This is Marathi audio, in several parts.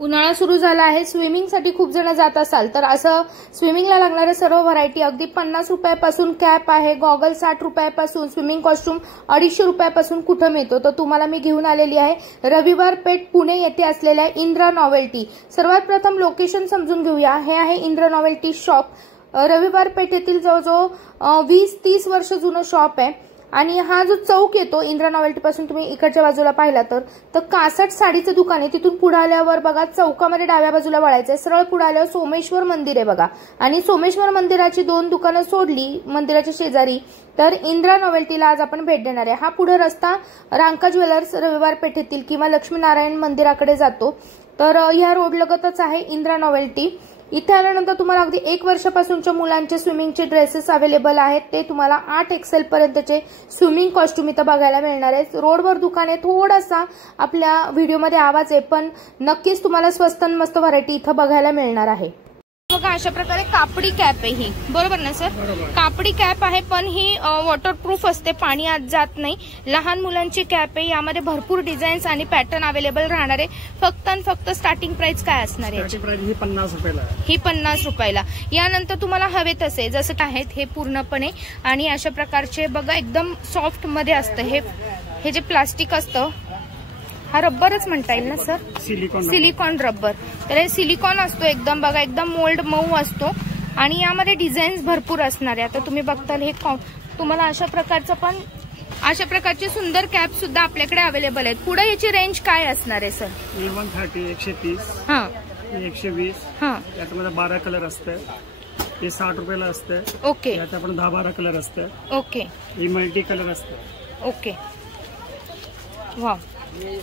उन्हाळा सुरू झाला आहे, स्विमिंगसाठी खूप जण जात असाल तर असं स्विमिंगला लागणारे सर्व व्हरायटी अगदी 50 रुपयापासून कॅप आहे, गॉगल 60 रुपयापासून, स्विमिंग कॉस्ट्यूम 250 रुपयापासून कुठं मिळतो तर तुम्हाला मी घेऊन आलेली आहे रविवार पेठ पुणे येथे असलेल्या इंद्रा नॉवेल्टी। सर्वात प्रथम लोकेशन समजून घेऊया। हे आहे इंद्रा नॉवेल्टी शॉप, रविवार पेठ येथील जवळजवळ 20-30 वर्ष जुनं शॉप आहे। आणि हा जो चौक येतो इंद्रा नॉवेल्टी पासून तुम्ही इकडच्या बाजूला पाहिला तर कासट साडीचं दुकान आहे। तिथून पुढे आल्यावर बघा चौकामध्ये डाव्या बाजूला वळायचंय, सरळ पुढे आल्यावर सोमेश्वर मंदिर आहे बघा। आणि सोमेश्वर मंदिराची 2 दुकानं सोडली मंदिराच्या शेजारी तर इंद्रा नॉवेल्टीला आज आपण भेट देणार आहे। हा पुढे रस्ता रांका ज्वेलर्स रविवार पेठेतील किंवा लक्ष्मीनारायण मंदिराकडे जातो, तर या रोड लगतच आहे इंद्रा नॉवेल्टी। इथे आल्यानंतर तुम्हाला अगदी 1 वर्षापासूनच्या मुलांचे स्विमिंगचे ड्रेसेस अवेलेबल आहेत, ते तुम्हाला 8 XL पर्यंतचे स्विमिंग कॉस्ट्यूम इथं बघायला मिळणार आहे। रोडवर दुकान आहे, थोडासा आपल्या व्हिडिओमध्ये आवाज आहे पण नक्कीच तुम्हाला स्वस्त आणि मस्त व्हरायटी इथं बघायला मिळणार आहे। बघा अशा प्रकारे कापडी कॅप आहे ही, बरोबर ना सर? कापडी कॅप आहे पण ही वॉटरप्रूफ असते, पाणी आत जात नाही। लहान मुलांची कॅप आहे, यामध्ये भरपूर डिझाईन्स आणि पॅटर्न अवेलेबल राहणार आहे। फक्त आणि फक्त स्टार्टिंग प्राइस काय असणार आहे? ही 50 रुपयाला, ही 50 रुपयाला। यानंतर तुम्हाला हवे तसे जसं काय आहेत हे पूर्णपणे आणि अशा प्रकारचे बघा एकदम सॉफ्ट मध्ये असतं हे जे प्लास्टिक असतं हा रब्बरच म्हणता येईल ना सर? Silicon rubber. तर हे सिलिकॉन असतो एकदम बघा, एकदम मोल्ड मऊ असतो आणि यामध्ये डिझाईन्स भरपूर असणार आहे। आता तुम्ही बघताल हे तुम्हाला अशा प्रकारचे सुंदर कॅप सुद्धा आपल्याकडे अवेलेबल आहेत। पुढे याची रेंज काय असणार आहे सर? 130, 130, हा 120, हा याच्यामध्ये 12 कलर असते। हे 60 रुपयाला असते। ओके, यात आपण 10-12 कलर असते। ओके, ही मल्टी कलर असते। ओके, वा।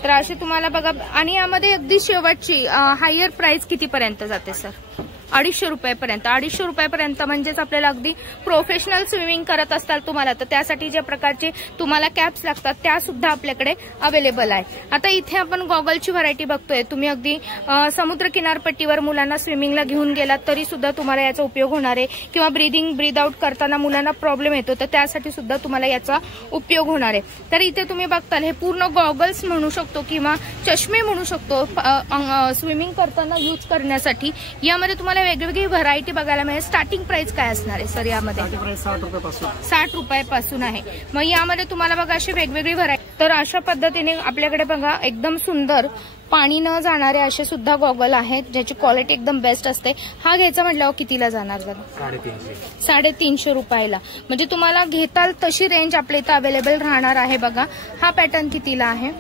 तर असे तुम्हाला बघा आणि यामध्ये अगदी शेवटची हायर प्राइस कितीपर्यंत जाते सर? 250 रुपयापर्यंत। 250 रुपयापर्यंत म्हणजेच आपल्याला अगदी प्रोफेशनल स्विमिंग करत असताल तुम्हाला तर त्यासाठी ज्या प्रकारचे तुम्हाला कॅप्स लागतात त्या सुद्धा आपल्याकडे अवेलेबल आहे। आता इथे आपण गॉगलची व्हरायटी बघतोय, तुम्ही अगदी समुद्र किनारपट्टीवर मुलांना स्विमिंगला घेऊन गेलात तरी सुद्धा तुम्हाला याचा उपयोग होणार आहे किंवा ब्रीद आउट करताना मुलांना प्रॉब्लेम येतो तर त्यासाठी सुद्धा तुम्हाला याचा उपयोग होणार आहे। तर इथे तुम्ही बघताल हे पूर्ण गॉगल्स म्हणू शकतो किंवा चष्मे म्हणू शकतो स्विमिंग करताना यूज करण्यासाठी। यामध्ये तुम्हाला वेगवेगळी व्हरायटी बघायला मिळेल। स्टार्टिंग प्राइस काय असणार आहे सर यामध्ये? 60 रुपयापासून। 60 रुपयापासून आहे। मग यामध्ये तुम्हाला बघा अशी वेगवेगळी व्हरायटी। तर अशा पद्धतीने आपल्याकडे बघा एकदम सुंदर पाणी न जाणारे असे सुद्धा गॉगल आहेत ज्याची क्वालिटी एकदम बेस्ट असते। हा घ्यायचा म्हटल्यावर कितीला जाणार जरा? 350 रुपयाला। म्हणजे तुम्हाला घेताल तशी रेंज आपल्या इथं अवेलेबल राहणार आहे बघा। हा पॅटर्न कितीला आहे?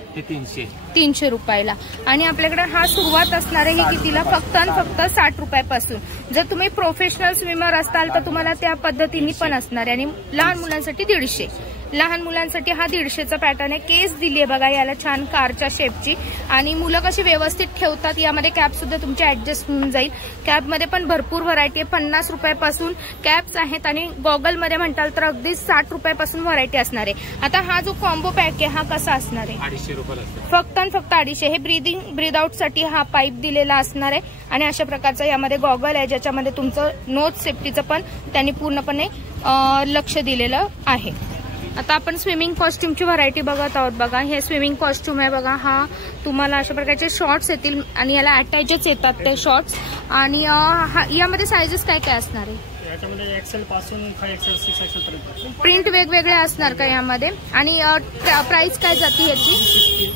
300 रुपयाला। आणि आपल्याकडे हा सुरुवात असणार आहे ही कितीला? फक्त आणि फक्त 60 रुपयापासून। जर तुम्ही प्रोफेशनल स्विमर असताल तर तुम्हाला त्या पद्धतीने पण असणार आहे। आणि लहान मुलांसाठी 150, लहान मुलांसाठी हा 150चा पॅटर्न आहे। केस दिली आहे बघा याला छान कारच्या शेपची आणि मुलं कशी व्यवस्थित ठेवतात। यामध्ये कॅप सुद्धा तुमची ऍडजस्ट होऊन जाईल। कॅपमध्ये पण भरपूर व्हरायटी आहे, 50 रुपयापासून कॅप्स आहेत आणि गॉगलमध्ये म्हणताल तर अगदी 60 रुपयापासून व्हरायटी असणार आहे। आता हा जो कॉम्बो पॅक आहे हा कसा असणार आहे? 250 रुपयाला फक्त आणि फक्त 250। हे ब्रीद आउट साठी हा पाईप दिलेला असणार आहे आणि अशा प्रकारचा यामध्ये गॉगल आहे ज्याच्यामध्ये तुमचं नोज सेफ्टीचं पण त्यांनी पूर्णपणे लक्ष दिलेलं आहे। आता आपण स्विमिंग कॉस्ट्यूमची व्हरायटी बघत आहोत बघा। हे स्विमिंग कॉस्ट्यूम आहे बघा, हा तुम्हाला अशा प्रकारचे शॉर्ट्स येतील आणि याला अटॅचच येतात ते शॉर्ट्स। आणि यामध्ये साइजेस काय काय असणार आहे? याच्यामध्ये XL पासून 5XL 6XL पर्यंत प्रिंट वेगवेगळे असणार का यामध्ये? आणि प्राइस काय जाते याची?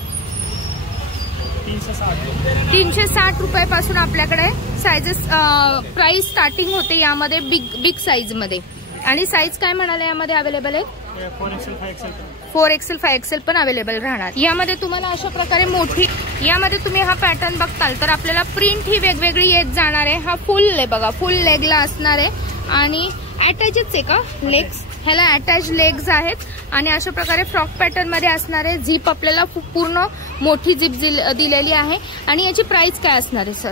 360 रुपयापासून आपल्याकडे साइजेस प्राइस स्टार्टिंग होते यामध्ये बिग साइज मध्ये। आणि साइज काय म्हणाले यामध्ये अवेलेबल आहे? 4XL 5XL पण अवेलेबल राहणार। यामध्ये तुम्हाला अशा प्रकारे मोठी, यामध्ये तुम्ही हा पॅटर्न बघताल तर आपल्याला प्रिंट ही वेगवेगळी येत जाणार आहे। हा फुल आहे बघा, फुल लेगला असणार आहे आणि अटॅचच आहे का लेग्स? ह्याला अटॅच लेग्स आहेत आणि अशा प्रकारे फ्रॉक पॅटर्न मध्ये असणार आहे। झीप आपल्याला पूर्ण मोठी झीप दिलेली आहे। आणि याची प्राइस काय असणार आहे सर?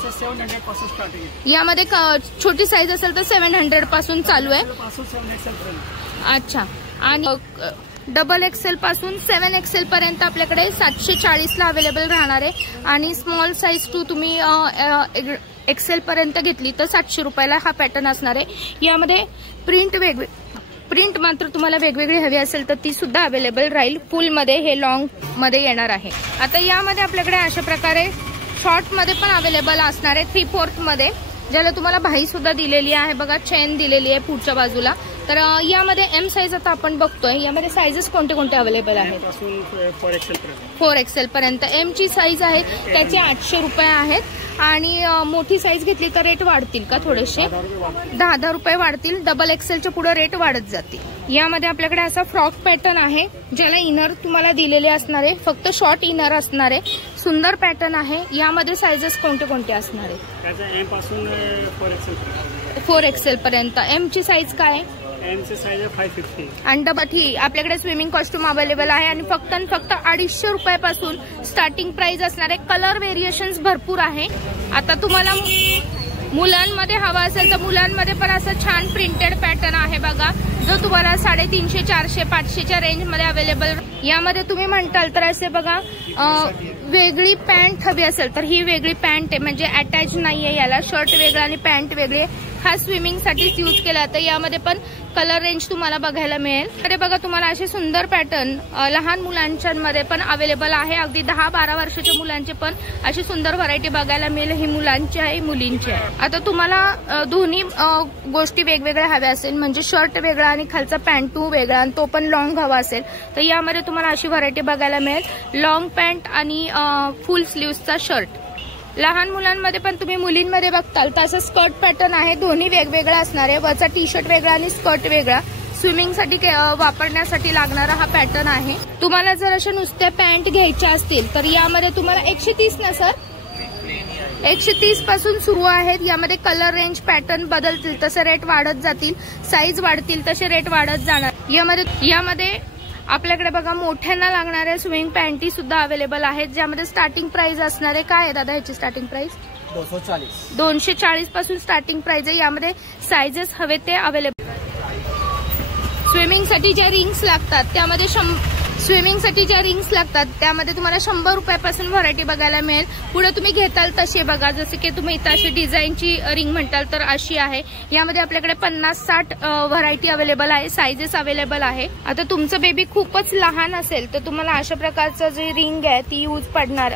700 पासून स्टार्टिंग आहे। यामध्ये छोटी साईज असेल तर 700 पासून चालू आहे। अच्छा, आणि डबल XL पासून 7XL पर्यंत आपल्याकडे 740 ला अवेलेबल राहणार आहे। आणि स्मॉल साईज टू तुम्ही XL पर्यंत घेतली तर 700 रुपयाला हा पॅटर्न असणार आहे। यामध्ये प्रिंट प्रिंट मात्र तुम्हाला वेगवेगळी हवी असेल तर ती सुद्धा अवेलेबल राहील. फुल मध्ये हे लॉंग मध्ये येणार आहे. आता यामध्ये आपल्याकडे अशा प्रकारे शॉर्ट मध्ये पण अवेलेबल असणार आहे 3/4 मध्ये, ज्याला तुम्हाला भाई सुद्धा दिलेली आहे बघा, चेन दिलेली आहे पुढच्या बाजूला. तर यामध्ये एम साईज आता आपण बघतोय. यामध्ये साईजेस कोणते कोणते अवेलेबल आहेत? 4 XL पर्यंत एम ची साईज आहे त्याचे 800 रुपये आहेत आणि मोठी साईज घेतली तर रेट वाढतील का थोडेसे, 10 रुपये वाढतील. डबल XLच्या पुढे रेट वाढत जातील. यामध्ये आपल्याकडे असा फ्रॉक पॅटर्न आहे ज्याला इनर तुम्हाला दिलेले असणार आहे, फक्त शॉर्ट इनर असणार आहे. सुंदर पॅटर्न आहे. यामध्ये साईजेस कोणते कोणते असणार आहे? 4 XL पर्यंत. एम ची साईज काय? एम ची साईज 550 आणि डबल आपल्याकडे स्विमिंग कॉस्ट्युम अवेलेबल आहे आणि फक्त 250 रुपयापासून स्टार्टिंग प्राइस असणार आहे. कलर व्हेरिएशन्स भरपूर आहे. आता तुम्हाला मुलांमध्ये हवा असेल तर मुलांमध्ये पण असं छान प्रिंटेड पॅटर्न आहे बघा, जो तुम्हाला 350, 400, 500च्या रेंज मध्ये अवेलेबल. यामध्ये तुम्ही म्हणताल तर असे बघा वेगळी पॅन्ट हवी असेल तर ही वेगळी पॅन्ट आहे, म्हणजे अटॅच नाहीये. याला शर्ट वेगळा आणि पॅन्ट वेगळी, खास स्विमिंग साठीच यूज केला. तर यामध्ये पण कलर रेंज तुम्हाला बघायला मिळेल. अरे बघा तुम्हाला असे सुंदर पॅटर्न लहान मुलांच्या मध्ये पण अवेलेबल आहे. अगदी 10-12 वर्षाच्या मुलांचे पण अशी सुंदर व्हरायटी बघायला मिळेल. ही मुलांची आहे, मुलींची आहे. आता तुम्हाला दोन्ही गोष्टी वेगवेगळ्या हव्या असेल, म्हणजे शर्ट वेगळा आणि खालचा पॅन्टू वेगळा आणि तो पण लॉंग हवा असेल तर यामध्ये तुम्हाला अशी व्हरायटी बघायला मिळेल. लॉंग पॅन्ट आणि फुल स्लीव्हचा शर्ट. लहान मुलांमध्ये पण तुम्ही मुलींमध्ये बघताल तर असं स्कर्ट पॅटर्न आहे, दोन्ही वेगवेगळा असणार आहे. वरचा टी शर्ट वेगळा आणि स्कर्ट वेगळा. स्विमिंग साठी वापरण्यासाठी लागणारा हा पॅटर्न आहे. तुम्हाला जर अशा नुसत्या पॅन्ट घ्यायच्या असतील तर यामध्ये तुम्हाला 130 ना सर, 130 पासून सुरू आहेत. यामध्ये कलर रेंज पॅटर्न बदलतील तसे रेट वाढत जातील, साईज वाढतील तसे रेट वाढत जाणार. यामध्ये आपल्याकडे बघा मोठ्यांना लागणाऱ्या स्विमिंग पॅन्टी सुद्धा अवेलेबल आहेत, ज्यामध्ये स्टार्टिंग प्राइस असणार आहे. काय आहे दादा ह्याची स्टार्टिंग प्राइस? 240 पासून स्टार्टिंग प्राइस आहे. यामध्ये साईजेस हवे ते अवेलेबल. स्विमिंगसाठी ज्या रिंग्स लागतात त्यामध्ये स्विमिंगसाठी ज्या रिंग्स लागतात त्यामध्ये तुम्हाला 100 रुपयापासून व्हरायटी बघायला मिळेल. पुढे तुम्ही घेताल तसे बघा, जसे की तुम्ही इथं अशी डिझाईनची रिंग म्हणताल तर अशी आहे. यामध्ये आपल्याकडे 50-60 व्हरायटी अवेलेबल आहे, साईजेस अवेलेबल आहे. आता तुमचं बेबी खूपच लहान असेल तर तुम्हाला अशा प्रकारचं जी रिंग आहे ती यूज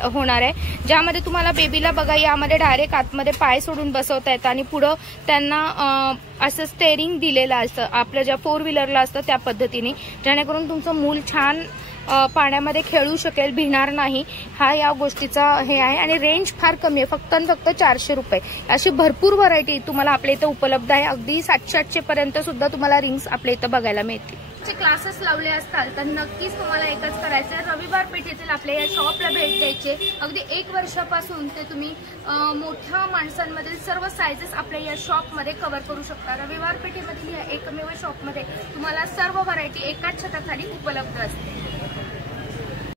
होणार आहे, ज्यामध्ये तुम्हाला बेबीला बघा यामध्ये डायरेक्ट आतमध्ये पाय सोडून बसवता येतं आणि पुढं त्यांना असं स्टेअरिंग दिलेलं असतं, आपल्या ज्या 4 व्हीलरला असतं त्या पद्धतीने, जेणेकरून तुमचं मूल छान पाण्यामध्ये खेळू शकेल, भिणार नाही. हा या गोष्टीचा हे आहे आणि रेंज फार कमी आहे, फक्त 400 रुपये. अशी भरपूर व्हरायटी तुम्हाला आपल्या इथं उपलब्ध आहे. अगदी 700-800 पर्यंत सुद्धा तुम्हाला रिंग्स आपल्या इथं बघायला मिळतील. क्लासेस लावले असताल तर नक्कीच तुम्हाला एकच करायचं आहे, रविवार पेठेतील आपल्या या शॉपला भेट द्यायचे. अगदी 1 वर्षापासून ते तुम्ही मोठ्या माणसांमधील सर्व साईजेस आपल्या या शॉपमध्ये कव्हर करू शकता. रविवार पेठेमधील या एकमेव शॉपमध्ये तुम्हाला सर्व व्हरायटी एकाच छताखाली उपलब्ध असते.